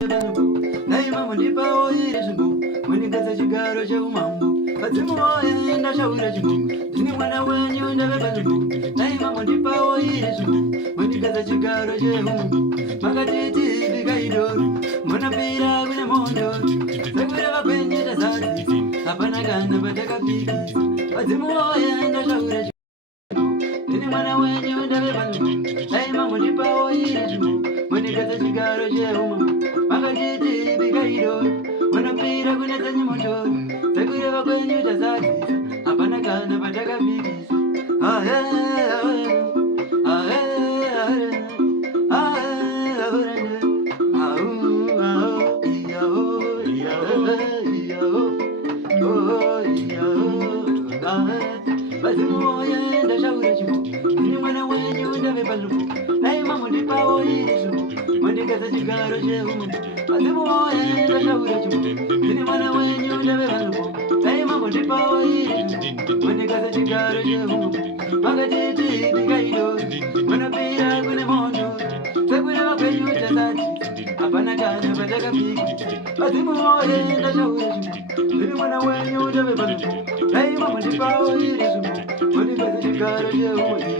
Daima mundipawo iri zvimbo munikaza chigaro cheumambo vadzimu woye ndashaura chimbo ndini mwana wenyu ndaveba zvimbo daima mundipawo iri zvimbo munikaza chigaro cheumambo makatiti vikaidoro munapira kune mondo sekureva kwenyu tazadzisa hapana kana patakapikisa vadzimu woye ndashaura chimbo ndini mwana wenyu ndaveba zvimbo daima mundipawo iri zvimbo munikaza chigaro cheumambo makatiti vikaidoro munapira kune dzenyu motoro sekureva kwenyu tazadzisa hapana kana patakapikisa vadzimu woye ndashaura chimbo ndini mwana wenyu ndaveba zvimbo daima mundipawo iri zvimbo mundikaza chigaro cheumambo vadzimu woye ndashaura chimbo ndini mwana wenyu ndaveba zvimbo daima mundipawo iri zvimbo mundikaza chigaro cheumambo makatiti vikaidoro munapira kune mondo sekureva kwenyu tazadzisa hapana kana patakapika vadzimu woye ndashaura chimbo ndini mwana wenyu ndaveba zvimbo daima mundipawo iri zvimbo mundikaza chigaro cheumambo